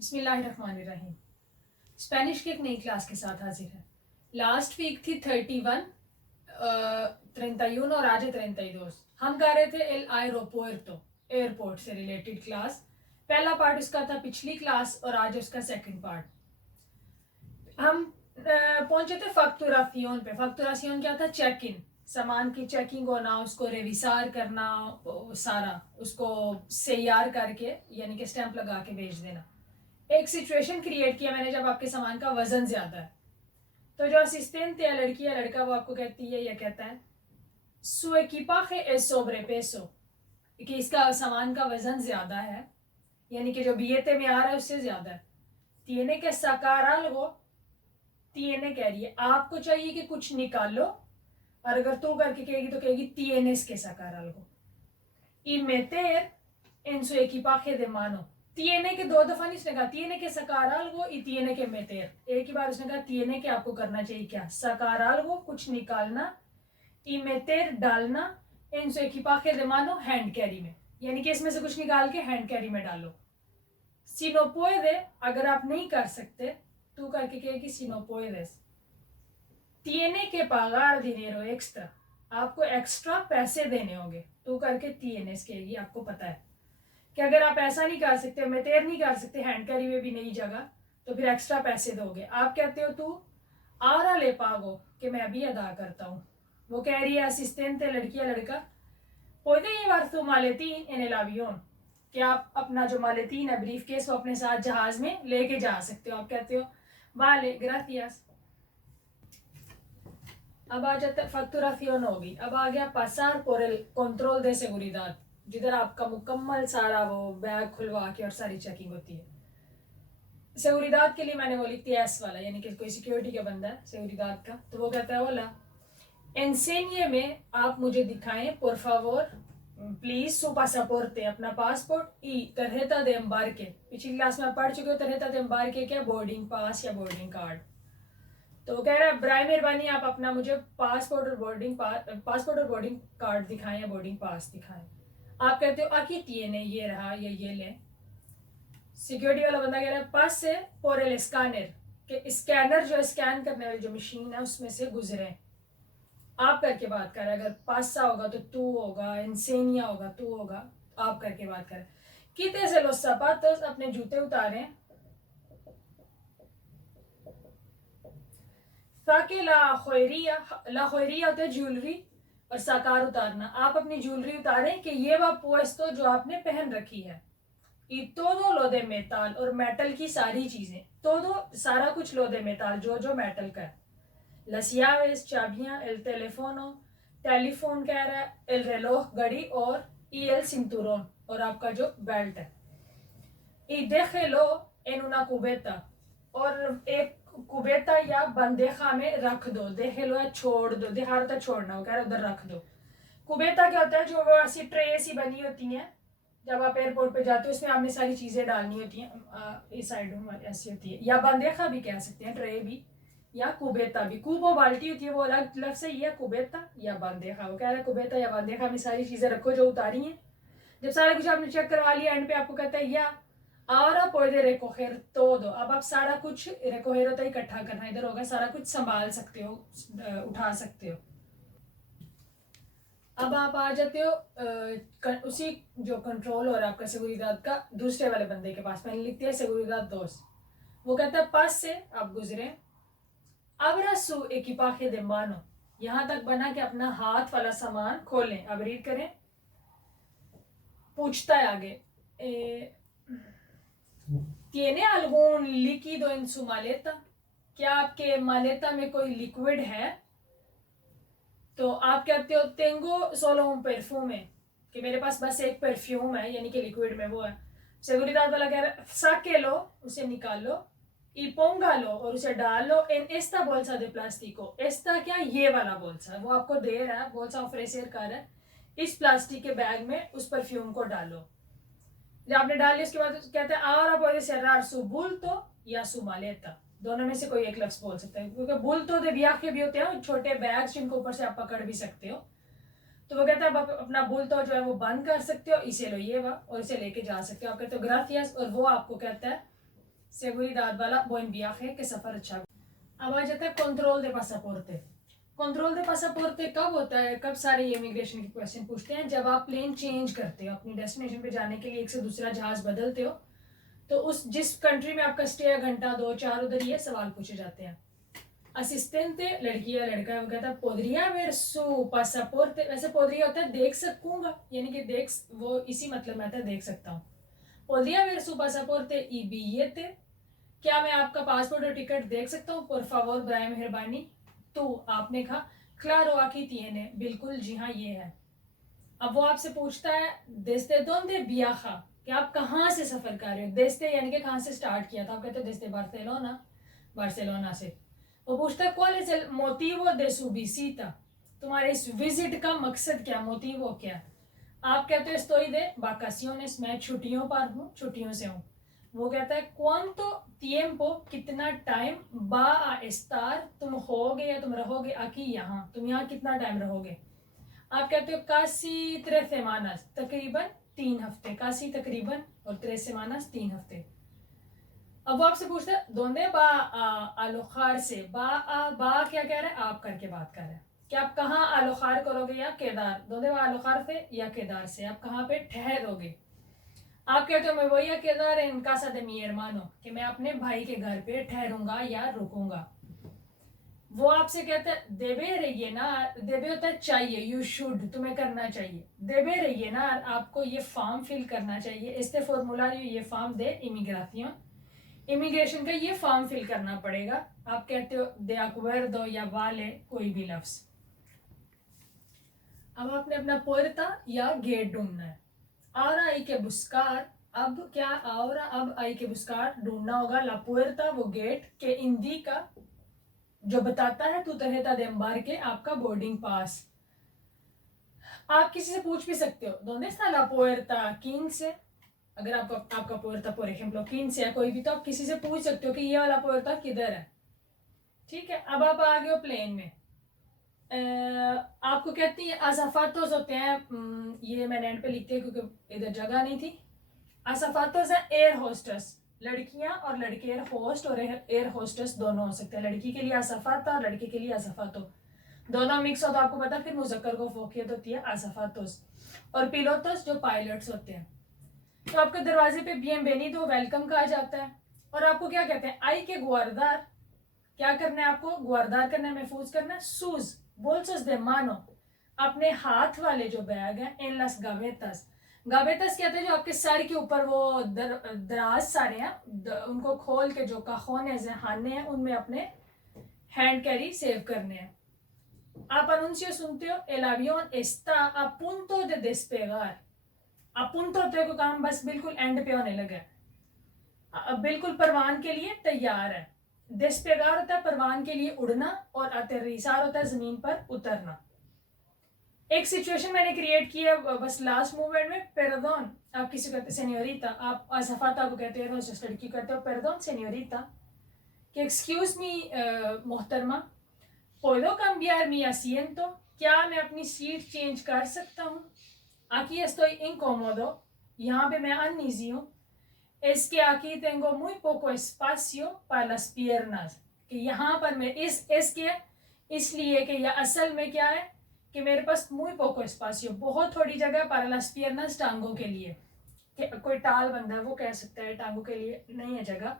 बिस्मिल्लाहिर्रहमानिर्रहीम। स्पेनिश की एक नई क्लास के साथ हाजिर है। लास्ट वीक थी 31 31 और आज है 32। हम कर रहे थे एल आयरोपुerto एयरपोर्ट से रिलेटेड क्लास। पहला पार्ट उसका था पिछली क्लास और आज उसका सेकंड पार्ट। हम पहुंचे थे फैक्टूरासियोन पे। फैक्टूरासियोन क्या था? चेक इन, सामान की चेकिंग होना, उसको रेविसार करना, सारा उसको सैयार करके यानी कि स्टैंप लगा के भेज देना। एक सिचुएशन क्रिएट किया मैंने जब आपके सामान का वजन ज्यादा है, तो जो असिस्टेंट या लड़की या लड़का वो आपको कहती है या कहता है su equipaje es sobrepeso, कि इसका सामान का वजन ज्यादा है, यानी कि जो बीएते में आ रहा है उससे ज्यादा है। tiene que sacar algo, tiene कह रही है आपको चाहिए कि कुछ निकालो, और अगर तू करके कहेगी तो कहेगी tienes que sacar algo y meter en su equipaje de mano। tiene के दो दफा नहीं उसने कहा, tiene que sacar algo y tiene que meter। एक ही बार उसने कहा tiene के आपको करना चाहिए क्या? sacar algo कुछ निकालना, y meter डालना, en su equipaje de mano hand carry में, यानी कि इसमें से कुछ निकाल के हैंड कैरी में डालो। si no puede अगर आप नहीं कर सकते, तू करके कहेगी si no puedes। tiene que pagar dinero extra, आपको एक्स्ट्रा पैसे देने होंगे, तू करके tienes कहेगी। आपको पता है कि अगर आप ऐसा नहीं कर सकते, मेतेर नहीं कर सकते, हैंड कैरी में भी नहीं जगह, तो फिर एक्स्ट्रा पैसे दोगे। आप कहते हो तू आरा ले पागो, कि मैं अभी अदा करता हूँ। वो कह रही है असिस्टेंट लड़की या लड़का puede llevar tu maletín en el avión, कि आप अपना जो मालेतीन है ब्रीफ केस वो अपने साथ जहाज में लेके जा सकते हो। आप कहते हो वाले ग्रासियस। अब आ जाता है फैक्टूरासियोन होगी। अब आ गया पासार por el control de seguridad, जिधर आपका मुकम्मल सारा वो बैग खुलवा के और सारी चेकिंग होती है। सेगुरिदाद के लिए मैंने वो लिखती है एस वाला, यानी कि कोई सिक्योरिटी का बंदा है सेगुरिदाद का, तो वो कहता है बोला एनसेनिये में आप मुझे दिखाएं por favor please su pasaporte, अपना passport, y tarjeta de embarque। पिछली क्लास में आप पढ़ चुके हो tarjeta de embarque क्या? बोर्डिंग पास या बोर्डिंग कार्ड। तो वो कह रहा है बराए मेहरबानी आप अपना मुझे पासपोर्ट और बोर्डिंग कार्ड दिखाएं या बोर्डिंग पास दिखाएं। आप कहते हो आकी tiene, ये रहा या ये ले। सिक्योरिटी वाला बंदा कह रहा है पास से por el escáner, कि स्कैनर जो स्कैन करने वाली जो मशीन है उसमें से गुजरे। आप करके बात कर रहे हैं, अगर पासा होगा तो तू होगा, इंसेनिया होगा तू होगा, आप करके बात कर रहे हैं। किते से los zapatos, अपने जूते उतारे। ताकि ला joyería होता है ज्वेलरी, और साकार उतारना, आप अपनी ज्वेलरी उतारें कि ये वह पुएस्तो जो आपने पहन रखी है। y todo lo de metal, और मेटल की सारी चीजें, todo सारा कुछ lo de metal जो जो मेटल का है। las llaves चाबियां, el teléfono टेलीफोन कह रहा है, el reloj घड़ी, और y el cinturón और आपका जो बेल्ट है। y déjelo en una cubeta, और एक कुबेता या बंदेखा में रख दो। देखेलो है छोड़ दो, देखा होता है छोड़ना, वो कह रहा है उधर रख दो। कुबेता क्या होता है? जो वो ऐसी ट्रे सी बनी होती हैं, जब आप एयरपोर्ट पे जाते हो उसमें आपने सारी चीजें डालनी होती हैं, इस साइड में ऐसी होती है, या बंदेखा भी कह सकते हैं, ट्रे भी, या कुबेता भी। कुबो बाल्टी होती है, वो अलग लफ्ज़ है, या कुबेता या बंदेखा। वो कह रहा है कुबेता या बंदेखा में सारी चीजें रखो जो उतारी हैं। जब सारा कुछ आपने चेक करवा लिया, एंड पे आपको कहता है या ahora puede recoger todo, अब आप सारा कुछ recoger होता है इकट्ठा करना, इधर होगा सारा कुछ संभाल सकते हो, उठा सकते हो। अब आप आ जाते हो उसी जो कंट्रोल हो रहा है आपका सेगुरिदाद का दूसरे वाले बंदे के पास। मैंने लिख दिया सेगुरिदाद दोस्त। वो कहता है पास से आप गुजरे, abra su equipaje de mano, यहां तक बना कि अपना हाथ वाला सामान खोलें। अब रीड करें। पूछता है आगे tiene algún líquido en su maleta, क्या आपके मालेटा में कोई लिक्विड है? तो आप कहते हो tengo solo un perfume, कि मेरे पास बस एक परफ्यूम है, यानी कि लिक्विड में वो है। सेगुरिदाद वाला कह रहा है साके लो, उसे निकालो, y póngalo, और उसे डालो en esta bolsa de plástico। esta क्या? ये वाला बोलसा, वो आपको दे रहा है, बोलसा ऑफरेसर कर रहा है, इस प्लास्टिक के बैग में उस परफ्यूम को डालो। जब आपने डाल लिया उसके बाद कहते हैं ahora puede cerrar su bulto या su maleta, दोनों में से कोई एक लफ्ज बोल सकते हैं, क्योंकि bulto de viaje भी होते हैं छोटे बैग्स जिनको ऊपर से आप पकड़ भी सकते हो। तो वो कहता है आप अपना bulto जो है वो बंद कर सकते हो, इसे लो ये वा, और इसे लेके जा सकते हो। आप कहते हो gracias, और वो आपको कहता है seguridad वाला buen viaje के सफर अच्छा। अब आ जाता है कंट्रोल दे पासापोर्टे। कंट्रोल दे पासापोर्टे कब होता है, कब सारे इमिग्रेशन के क्वेश्चन पूछते हैं? जब आप प्लेन चेंज करते हो, अपनी डेस्टिनेशन पे जाने के लिए एक से दूसरा जहाज बदलते हो, तो उस जिस कंट्री में आपका स्टे है घंटा 2-4, उधर ये सवाल पूछे जाते हैं। असिस्टेंटे लड़की या लड़का है, वो कहता है podría ver su pasaporte। वैसे podría होता है देख सकूंगा, यानी कि देख, वो इसी मतलब में आता है देख सकता हूँ। podría ver su pasaporte y billete। क्या मैं आपका पासपोर्ट और टिकट देख सकता हूँ? por favor बराए मेहरबानी। तो आपने कहा claro aquí tiene, बिल्कुल जी हाँ ये है। अब वो आपसे पूछता है desde dónde viaja, कि आप कहाँ से सफर कर रहे हो? desde यानी कि कहाँ से स्टार्ट किया था, आप कहते हो desde बार्सिलोना, बार्सिलोना से। वो पूछता है cuál es el motivo de su visita, तुम्हारे इस विजिट का मकसद क्या, मोटिवो क्या? आप कहते हो estoy de vacaciones, मैं छुट्टियों पर हूँ, छुट्टियों से हूँ। वो कहता है cuánto tiempo, कितना टाइम, va a estar, तुम होगे या तुम रहोगे aquí यहाँ, तुम यहाँ कितना टाइम रहोगे? आप कहते हो casi 3 semanas, तकरीबन 3 हफ्ते, casi तकरीबन, और 3 semanas 3 हफ्ते। अब वो आपसे पूछता है दोंदे बा आलोखार से, बा क्या कह रहा है? आप करके बात कर रहे हैं कि आप कहाँ आलोखार करोगे या केदार। दोंदे बा आलोखार से या केदार से, आप कहाँ पे ठहरोगे? आप कहते हो मैं वही केदार इन casa de mi hermano, कि मैं अपने भाई के घर पे ठहरूंगा या रुकूंगा। वो आपसे कहता है देबे रहिए ना, देबे होता है चाहिए, यू शुड, तुम्हें करना चाहिए। देबे रहिए ना, आपको ये फॉर्म फिल करना चाहिए। este formulario, ये फॉर्म दे इमिग्राción, इमिग्रेशन का ये फॉर्म फिल करना पड़ेगा। आप कहते हो de acuerdo या वाले, कोई भी लफ्ज। अब आपने अपना पुerta या गेट ढूंढना है। ahora hay que buscar, अब क्या ahora, अब hay que buscar, ढूंढना होगा la puerta, वो गेट के indica, जो बताता है तू तरहता de embarque, आपका बोर्डिंग पास। आप किसी से पूछ भी सकते हो donde está la puerta 15, अगर आपका पुerta por ejemplo 15 है कोई भी, तो आप किसी से पूछ सकते हो कि ये वाला पुerta किधर है। ठीक है, अब आप आ गए हो प्लेन में। आपको कहती है अजाफातोस होते हैं, ये मैंने एंड पे लिखती है क्योंकि इधर जगह नहीं थी। अजाफातोस है एयर होस्टेस, लड़कियां और लड़के एयर होस्ट और एयर होस्टेस दोनों हो सकते हैं। लड़की के लिए अजाफाता और लड़के के लिए अजाफातो, दोनों मिक्स हो तो आपको पता, फिर मुजक्कर को फोकियत होती है अजाफातोस। और पिलोटोस जो पायलट्स होते हैं। तो आपके दरवाजे पे बिenvenido, वेलकम कहा जाता है। और आपको क्या कहते हैं? आई के गुआरदार, क्या करना है आपको? गुआरदार करना है, महफूज करना है। सूज बोल्सोस दे मानो, अपने हाथ वाले जो बैग है, इन लस गावेतस, गावेतस कहते हैं जो आपके सर के ऊपर वो दराज सारे हैं, उनको खोल के जो cajones हैं, खाने हैं, उनमें अपने हैंड कैरी सेव करने हैं। आप अनुंसियो सुनते हो el avión está a punto de despegar, अपुन तो होते को काम बस बिल्कुल एंड पे होने लगा, अब बिल्कुल परवान के लिए तैयार है। देस्पेगार होता है परवान के लिए उड़ना, और अतरीसार होता है जमीन पर उतरना। एक सिचुएशन मैंने क्रिएट की है बस लास्ट मूवमेंट में। पेरदोन, आप किसी कहते सेनियोरिता, आप असफाता को कहते हैं, लड़की कहते हो पेरदोन सेनियोरिता, कि एक्सक्यूज मी मोहतरमा, puedo cambiar mi asiento, क्या मैं अपनी सीट चेंज कर सकता हूँ? aquí estoy incómodo, यहाँ पे मैं अनईजी हूँ। es que aquí tengo muy poco espacio para las piernas, कि यहाँ पर मैं es que इसलिए कि यह असल में क्या है कि मेरे पास muy poco espacio, बहुत थोड़ी जगह para las piernas, टांगों के लिए। कि कोई टाल बंदा है वो कह सकता है टांगों के लिए नहीं है जगह।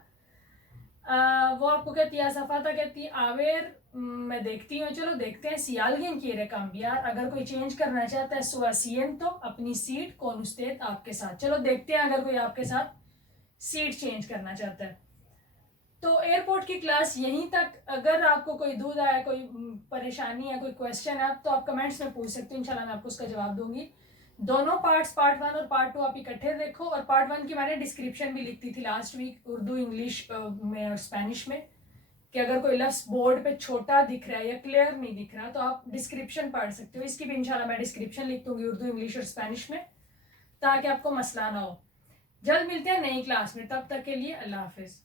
वो आपको कहती है सफाता कहती है आवेर, मैं देखती हूँ, चलो देखते हैं। si alguien quiere cambiar, अगर कोई चेंज करना चाहता है, su asiento, अपनी सीट, con usted, आपके साथ, चलो देखते हैं अगर कोई आपके साथ सीट चेंज करना चाहता है। तो एयरपोर्ट की क्लास यहीं तक। अगर आपको कोई दूध आया, कोई परेशानी है, कोई क्वेश्चन है, तो आप कमेंट्स में पूछ सकते हो, इंशाल्लाह मैं आपको उसका जवाब दूंगी। दोनों पार्ट्स, पार्ट 1 और पार्ट 2 आप इकट्ठे देखो, और पार्ट 1 की मैंने डिस्क्रिप्शन भी लिख दी थी लास्ट वीक, उर्दू, इंग्लिश में और स्पेनिश में, कि अगर कोई लफ्ज बोर्ड पे छोटा दिख रहा है या क्लियर नहीं दिख रहा तो आप डिस्क्रिप्शन पढ़ सकते हो। इसकी भी इंशाल्लाह मैं डिस्क्रिप्शन लिख दूंगी उर्दू, इंग्लिश और स्पेनिश में, ताकि आपको मसला ना हो। जल्द मिलते हैं नई क्लास में, तब तक के लिए अल्लाह हाफिज।